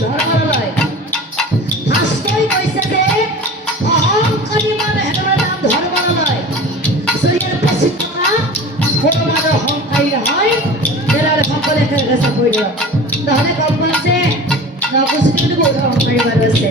ধর্মালয় শাস্ত্রই কৈছে যে অহংকারী মানুষের নাম ধর্মালয় শরীরের পেশি থাকা কোনো মানুষ অহংকারী হয় এরা সকলে কাছে পড়ল তাহলে কম পাচ্ছে নকুশ কিন্তু বহুত অহংকারী মানুষ আছে